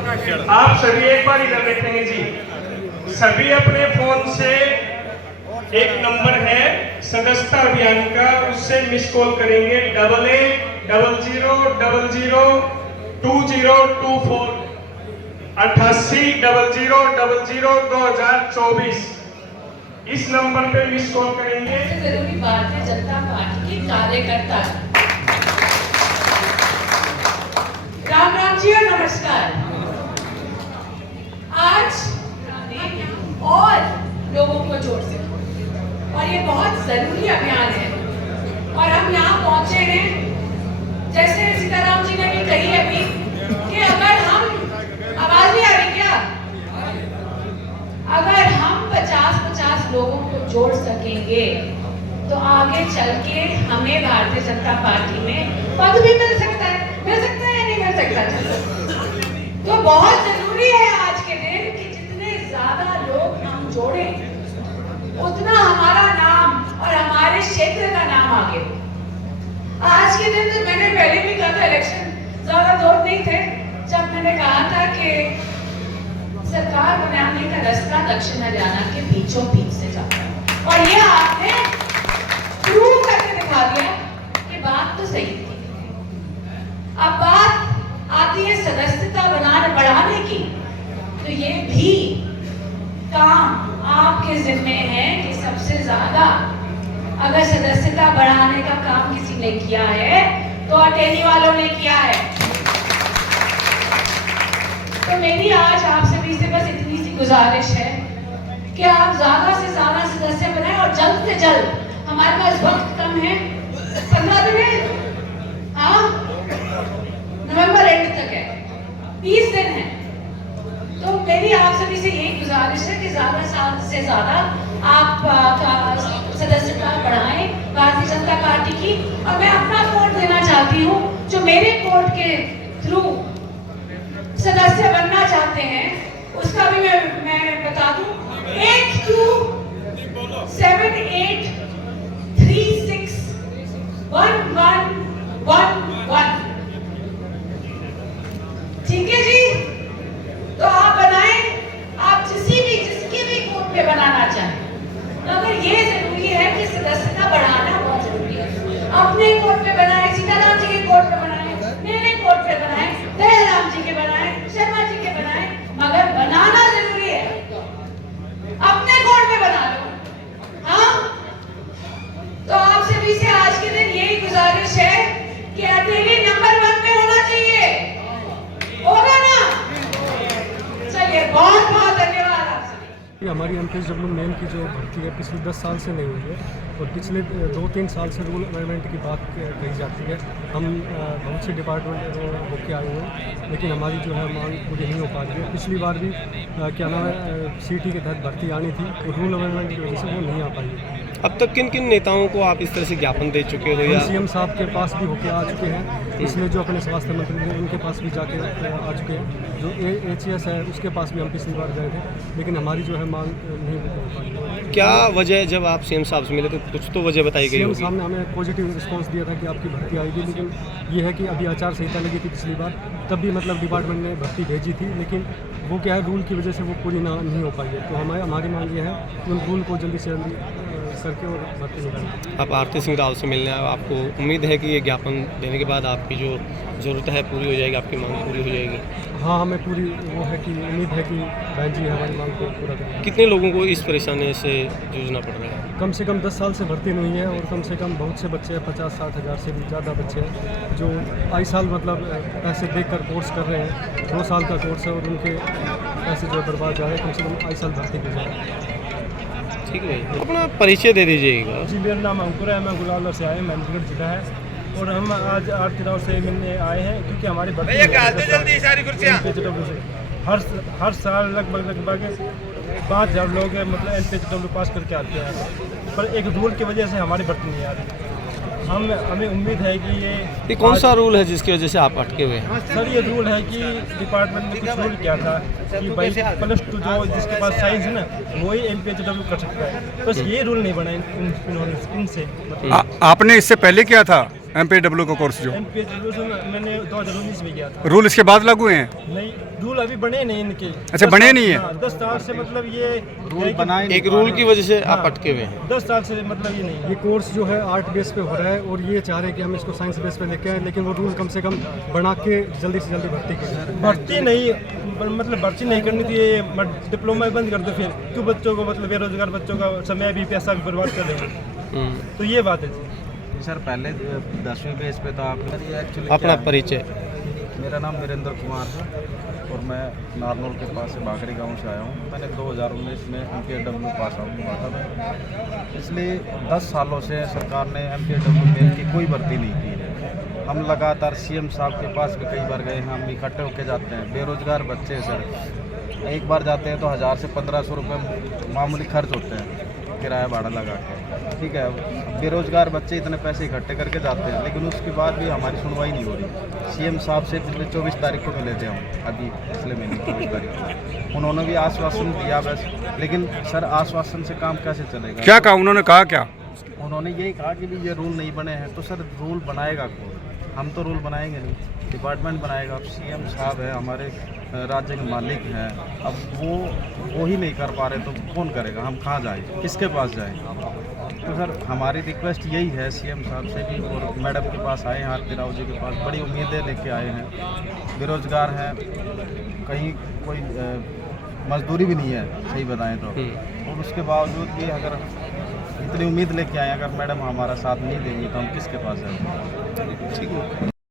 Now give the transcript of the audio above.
आप सभी एक बार इधर देखेंगे जी, सभी अपने फोन से एक नंबर है सदस्यता अभियान का, उससे मिस कॉल करेंगे 8800002024 8800002024। इस नंबर पे मिस कॉल करेंगे। जरूरी भारतीय जनता पार्टी के कार्यकर्ता। राम राम जी और नमस्कार। आज और लोगों को जोड़ सके और ये बहुत जरूरी अभियान है और हम यहाँ पहुंचे हैं, जैसे सीताराम जी ने भी कही अभी कि अगर हम आवाज नहीं आ रही क्या, अगर हम 50-50 लोगों को जोड़ सकेंगे तो आगे चल के हमें भारतीय जनता पार्टी में पद भी मिल सकता है या नहीं मिल सकता। तो बहुत जरूरी है आज के दिन कि जितने ज्यादा लोग हम जोड़ें उतना हमारा नाम और हमारे क्षेत्र का नाम आगे हो। आज के दिन तो मैंने पहले भी कहा था, इलेक्शन ज्यादा दूर नहीं थे जब मैंने कहा था कि सरकार बनाने का रास्ता दक्षिण हरियाणा के बीचों बीच से जाता है और ये आपने प्रूव करके दिखा दिया कि बात तो सही थी। अब बात आती है सदस्यता बढ़ाने की, तो ये भी काम आपके जिम्मे है कि सबसे ज्यादा अगर सदस्यता बढ़ाने का काम किसी ने किया है तो अटेली वालों ने किया है। तो मेरी आज आप सभी से बस इतनी सी गुजारिश है कि आप ज्यादा से ज्यादा सदस्य बनाएं और जल्द से जल्द, हमारे पास वक्त कम है, 15 दिन है, हाँ नवंबर एंड तक है, 20 दिन है। तो मेरी आप सभी से यही गुजारिश है कि ज्यादा से ज्यादा आप सदस्यता बढ़ाएं भारतीय जनता पार्टी की। और मैं अपना कोड देना चाहती हूँ, जो मेरे कोड के थ्रू सदस्य बनना चाहते हैं उसका भी मैं बता दूं, 8278361111। ठीक है जी, तो आप बनाएं, आप जिसके भी कोड पे बनाना चाहें, मगर ये जरूरी है कि सदस्यता बढ़ाना बहुत जरूरी है। अपने कोड पे बनाएं, सीताराम जी के कोड पे बनाएं, मेरे कोड पे बनाएं, दयाराम जी के बनाएं, शर्मा जी के बनाएं, मगर बनाना जरूरी है। अपने कोड पे बना लो। हाँ, तो आप सभी से आज के दिन यही गुजारिश है कि अटेली नंबर 1 पे होना चाहिए, होगा ना? चलिए, बहुत बहुत धन्यवाद आप सभी। हमारी एमपीएसडब्ल्यू मेन की जो भर्ती है पिछले 10 साल से नहीं हुई है और पिछले 2-3 साल से रूल अमेंडमेंट की बात कही जाती है। हम बहुत से डिपार्टमेंट होके आए हैं, लेकिन हमारी जो है मांग पूरी नहीं हो पा रही है। पिछली बार भी क्या नाम है सीटी के तहत भर्ती आनी थी, तो रूल अमेंडमेंट की वजह से वो नहीं आ पाई। अब तक किन किन नेताओं को आप इस तरह से ज्ञापन दे चुके हो? या सीएम साहब के पास भी होके आ चुके हैं, इसलिए जो अपने स्वास्थ्य मंत्री थे उनके पास भी जाके आ चुके हैं, जो एचएस है उसके पास भी हम पिछली बार गए थे, लेकिन हमारी जो है मांग नहीं हो पाई। क्या वजह, जब आप सीएम साहब से मिले तो कुछ तो वजह बताई गई होगी? सीएम साहब ने हमें पॉजिटिव रिस्पांस दिया था कि आपकी भर्ती आएगी, लेकिन ये है कि अभी आचार संहिता लगी थी पिछली बार, तब भी मतलब डिपार्टमेंट ने भर्ती भेजी थी, लेकिन वो क्या है रूल की वजह से वो पूरी नहीं हो पाई है। तो हमारी मांग ये है कि उन रूल को जल्दी से जल्दी करके और भर्ती निकालें। आप आरती सिंह राव से मिलने आए, आपको उम्मीद है कि ये ज्ञापन देने के बाद आपकी जो ज़रूरत है पूरी हो जाएगी, आपकी मांग पूरी हो जाएगी? हाँ, हमें पूरी वो है कि उम्मीद है कि बहन जी हमारी मांग को पूरा करेंगे। कितने लोगों को इस परेशानी से जूझना पड़ रहा है? कम से कम 10 साल से भर्ती नहीं है और कम से कम बहुत से बच्चे हैं, 50-60 हज़ार से भी ज़्यादा बच्चे हैं जो आई साल मतलब पैसे देकर कोर्स कर रहे हैं। 2 साल का कोर्स है और उनके पैसे जो बर्बाद जा रहे हैं, कम से कम आई साल भर्ती की जा रही है। ठीक है, अपना परिचय दे दीजिएगा। जी, मेरा नाम अंकुर है, मैं गुलाबगढ़ से आया, मैनपुर जिला है और हम आज आरती राव से मिलने आए हैं क्योंकि हमारी भर्ती हर साल लगभग 5000 लोग मतलब एनपीएचडब्ल्यू पास करके आते हैं, पर एक रूल की वजह से हमारी भर्ती नहीं आ रही। हमें उम्मीद है कि ये कौन सा रूल है जिसकी वजह से आप अटके हुए हैं? सर, ये रूल है कि डिपार्टमेंट ने कुछ रूल किया था कि भाई +2 जो जिसके पास साइंस है ना वही एनपीएचडब्ल्यू कर सकता है, बस ये रूल नहीं बना इनसे। आपने इससे पहले किया था एमपीएचडब्ल्यू का कोर्स? जो एनपीएचडब्ल्यू मैंने 2019 में किया था। रूल इसके बाद लागू हैं? नहीं, रूल अभी बने नहीं इनके। अच्छा, बने नहीं है? 10 साल से मतलब ये रूल बनाए एक रूल की वजह से आप अटके हुए हैं। 10 साल से मतलब ये नहीं है। ये कोर्स जो है आर्ट बेस पे हो रहा है और ये चाह रहे हैं कि हम इसको साइंस बेस पे लेके आए, लेकिन वो रूल कम से कम बना के जल्दी से जल्दी भर्ती करें। भर्ती नहीं मतलब भर्ती नहीं करनी थी, ये डिप्लोमा बंद कर दो फिर क्यों बच्चों को मतलब बेरोजगार बच्चों का समय भी पैसा भी बर्बाद कर रहे हैं। तो ये बात है जी। सर पहले 10वीं बेस पे तो आप एक्चुअली अपना परिचय। मेरा नाम वीरेंद्र कुमार है और मैं नारनौल के पास से बागड़ी गांव से आया हूँ। मैंने 2019 में MPW पास आउट हुआ था मैं, इसलिए 10 सालों से सरकार ने MPW मेल की कोई भर्ती नहीं की है। हम लगातार CM साहब के पास भी कई बार गए हैं, हम इकट्ठे होकर जाते हैं। बेरोजगार बच्चे हैं सर, एक बार जाते हैं तो 1000 से 1500 रुपये मामूली खर्च होते हैं किराया भाड़ा लगा के, ठीक है। बेरोजगार बच्चे इतने पैसे इकट्ठे करके जाते हैं, लेकिन उसके बाद भी हमारी सुनवाई नहीं हो रही। CM साहब से पिछले 24 तारीख को मिले थे हम, अभी पिछले महीने 24 तारीख को। उन्होंने भी आश्वासन दिया बस, लेकिन सर आश्वासन से काम कैसे चलेगा? क्या कहा उन्होंने, कहा क्या? उन्होंने यही कहा कि भी ये रूल नहीं बने हैं। तो सर रूल बनाएगा कौन? हम तो रूल बनाएंगे नहीं, डिपार्टमेंट बनाएगा। अब CM साहब है, हमारे राज्य के मालिक हैं, अब वो ही नहीं कर पा रहे तो कौन करेगा? हम कहाँ जाएँ, किसके पास जाएँ? तो सर हमारी रिक्वेस्ट यही है CM साहब से भी, और मैडम के पास आए हैं, आरती राव जी के पास, बड़ी उम्मीदें लेके आए हैं। बेरोजगार हैं, कहीं कोई मजदूरी भी नहीं है सही बताएं तो, और उसके बावजूद भी अगर इतनी उम्मीद लेके आए, अगर मैडम हमारा साथ नहीं देंगी तो हम किसके पास जाएंगे? ठीक है।